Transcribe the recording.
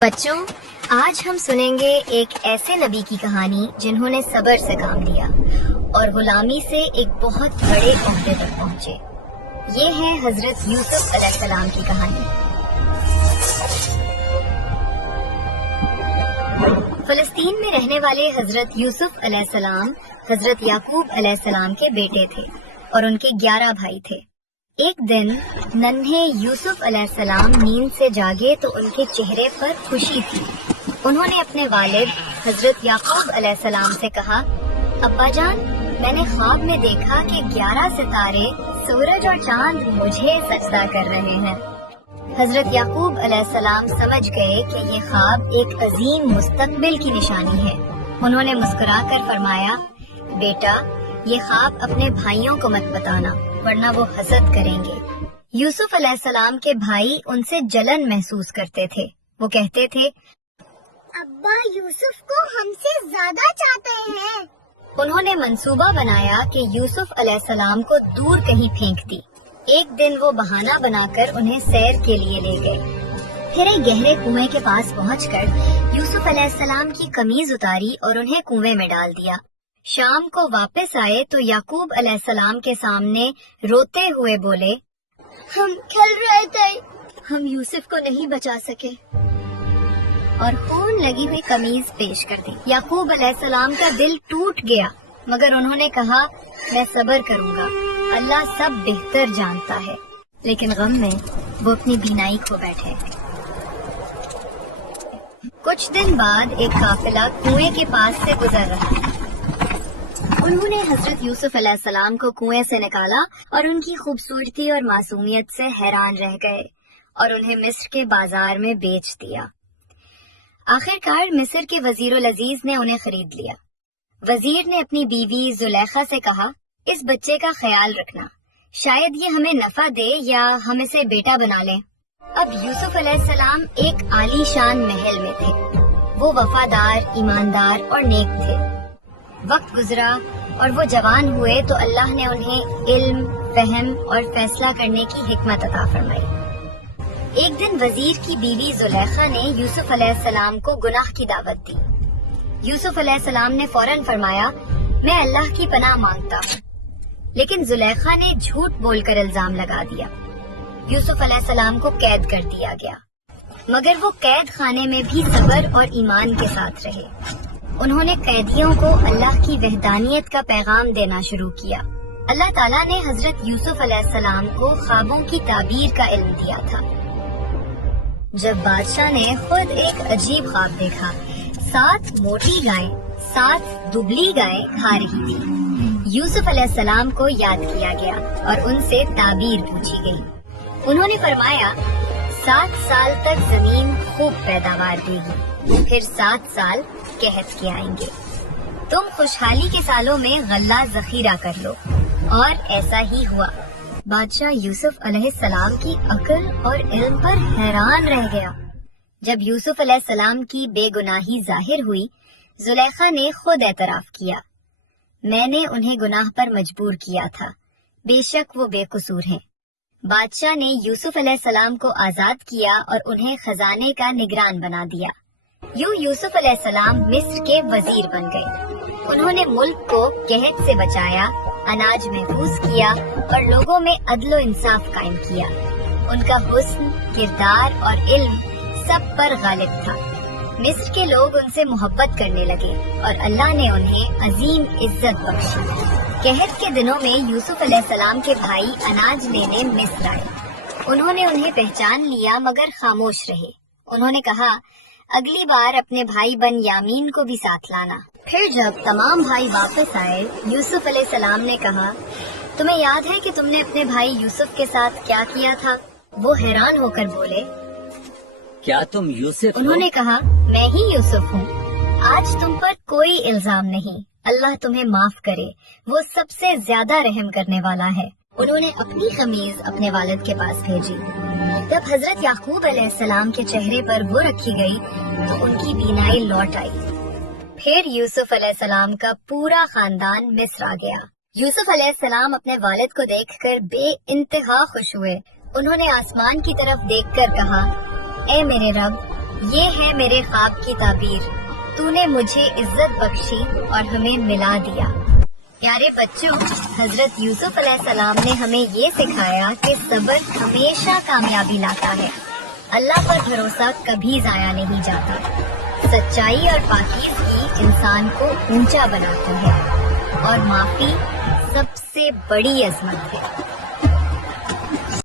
بچوں، آج ہم سنیں گے ایک ایسے نبی کی کہانی جنہوں نے صبر سے کام لیا اور غلامی سے ایک بہت بڑے عہدے تک پہنچے۔ یہ ہے حضرت یوسف علیہ السلام کی کہانی۔ فلسطین میں رہنے والے حضرت یوسف علیہ السلام حضرت یعقوب علیہ السلام کے بیٹے تھے اور ان کے 11 بھائی تھے۔ ایک دن ننھے یوسف علیہ السلام نیند سے جاگے تو ان کے چہرے پر خوشی تھی۔ انہوں نے اپنے والد حضرت یعقوب علیہ السلام سے کہا، ابا جان، میں نے خواب میں دیکھا کہ 11 ستارے، سورج اور چاند مجھے سجدہ کر رہے ہیں۔ حضرت یعقوب علیہ السلام سمجھ گئے کہ یہ خواب ایک عظیم مستقبل کی نشانی ہے۔ انہوں نے مسکرا کر فرمایا، بیٹا، یہ خواب اپنے بھائیوں کو مت بتانا ورنہ وہ حسد کریں گے۔ یوسف علیہ السلام کے بھائی ان سے جلن محسوس کرتے تھے۔ وہ کہتے تھے، ابا یوسف کو ہم سے زیادہ چاہتے ہیں۔ انہوں نے منصوبہ بنایا کہ یوسف علیہ السلام کو دور کہیں پھینک دی۔ ایک دن وہ بہانہ بنا کر انہیں سیر کے لیے لے گئے۔ پھر ایک گہرے کنویں کے پاس پہنچ کر یوسف علیہ السلام کی قمیض اتاری اور انہیں کنویں میں ڈال دیا۔ شام کو واپس آئے تو یعقوب علیہ السلام کے سامنے روتے ہوئے بولے، ہم کھیل رہے تھے، ہم یوسف کو نہیں بچا سکے، اور خون لگی ہوئی قمیض پیش کر دی۔ یعقوب علیہ السلام کا دل ٹوٹ گیا، مگر انہوں نے کہا، میں صبر کروں گا، اللہ سب بہتر جانتا ہے۔ لیکن غم میں وہ اپنی بینائی کھو بیٹھے۔ کچھ دن بعد ایک قافلہ کنویں کے پاس سے گزر رہا تھا۔ انہوں نے حضرت یوسف علیہ السلام کو کنویں سے نکالا اور ان کی خوبصورتی اور معصومیت سے حیران رہ گئے اور انہیں مصر کے بازار میں بیچ دیا۔ آخر کار مصر کے وزیر العزیز نے انہیں خرید لیا۔ وزیر نے اپنی بیوی زلیخا سے کہا، اس بچے کا خیال رکھنا، شاید یہ ہمیں نفع دے یا ہم اسے بیٹا بنا لیں۔ اب یوسف علیہ السلام ایک عالی شان محل میں تھے۔ وہ وفادار، ایماندار اور نیک تھے۔ وقت گزرا اور وہ جوان ہوئے تو اللہ نے انہیں علم، فہم اور فیصلہ کرنے کی حکمت عطا فرمائی۔ ایک دن وزیر کی بیوی زلیخا نے یوسف علیہ السلام کو گناہ کی دعوت دی۔ یوسف علیہ السلام نے فوراً فرمایا، میں اللہ کی پناہ مانگتا ہوں، لیکن زلیخا نے جھوٹ بول کر الزام لگا دیا۔ یوسف علیہ السلام کو قید کر دیا گیا، مگر وہ قید خانے میں بھی صبر اور ایمان کے ساتھ رہے۔ انہوں نے قیدیوں کو اللہ کی وحدانیت کا پیغام دینا شروع کیا۔ اللہ تعالیٰ نے حضرت یوسف علیہ السلام کو خوابوں کی تعبیر کا علم دیا تھا۔ جب بادشاہ نے خود ایک عجیب خواب دیکھا، 7 موٹی گائیں 7 دبلی گائیں کھا رہی تھی۔ یوسف علیہ السلام کو یاد کیا گیا اور ان سے تعبیر پوچھی گئی۔ انہوں نے فرمایا، 7 سال تک زمین خوب پیداوار دے گی، پھر 7 سال قحط کے آئیں گے۔ تم خوشحالی کے سالوں میں غلہ ذخیرہ کر لو، اور ایسا ہی ہوا۔ بادشاہ یوسف علیہ السلام کی عقل اور علم پر حیران رہ گیا۔ جب یوسف علیہ السلام کی بے گناہی ظاہر ہوئی، زلیخا نے خود اعتراف کیا، میں نے انہیں گناہ پر مجبور کیا تھا، بے شک وہ بے قصور ہیں۔ بادشاہ نے یوسف علیہ السلام کو آزاد کیا اور انہیں خزانے کا نگران بنا دیا۔ یوں یوسف علیہ السلام مصر کے وزیر بن گئے۔ انہوں نے ملک کو قحط سے بچایا، اناج محفوظ کیا اور لوگوں میں عدل و انصاف قائم کیا۔ ان کا حسن، کردار اور علم سب پر غالب تھا۔ مصر کے لوگ ان سے محبت کرنے لگے اور اللہ نے انہیں عظیم عزت بخشی۔ قحط کے دنوں میں یوسف علیہ السلام کے بھائی اناج لینے مصر آئے۔ انہوں نے انہیں پہچان لیا مگر خاموش رہے۔ انہوں نے کہا، اگلی بار اپنے بھائی بن یامین کو بھی ساتھ لانا۔ پھر جب تمام بھائی واپس آئے، یوسف علیہ السلام نے کہا، تمہیں یاد ہے کہ تم نے اپنے بھائی یوسف کے ساتھ کیا کیا تھا؟ وہ حیران ہو کر بولے، کیا تم یوسف ہو؟ انہوں نے کہا، میں ہی یوسف ہوں۔ آج تم پر کوئی الزام نہیں، اللہ تمہیں معاف کرے، وہ سب سے زیادہ رحم کرنے والا ہے۔ انہوں نے اپنی قمیض اپنے والد کے پاس بھیجی۔ جب حضرت یعقوب علیہ السلام کے چہرے پر وہ رکھی گئی تو ان کی بینائی لوٹ آئی۔ پھر یوسف علیہ السلام کا پورا خاندان مصر آ گیا۔ یوسف علیہ السلام اپنے والد کو دیکھ کر بے انتہا خوش ہوئے۔ انہوں نے آسمان کی طرف دیکھ کر کہا، اے میرے رب، یہ ہے میرے خواب کی تعبیر، تو نے مجھے عزت بخشی اور ہمیں ملا دیا۔ پیارے بچوں، حضرت یوسف علیہ السلام نے ہمیں یہ سکھایا کہ صبر ہمیشہ کامیابی لاتا ہے۔ اللہ پر بھروسہ کبھی ضائع نہیں جاتا۔ سچائی اور پاکیزگی انسان کو اونچا بناتی ہے، اور معافی سب سے بڑی عظمت ہے۔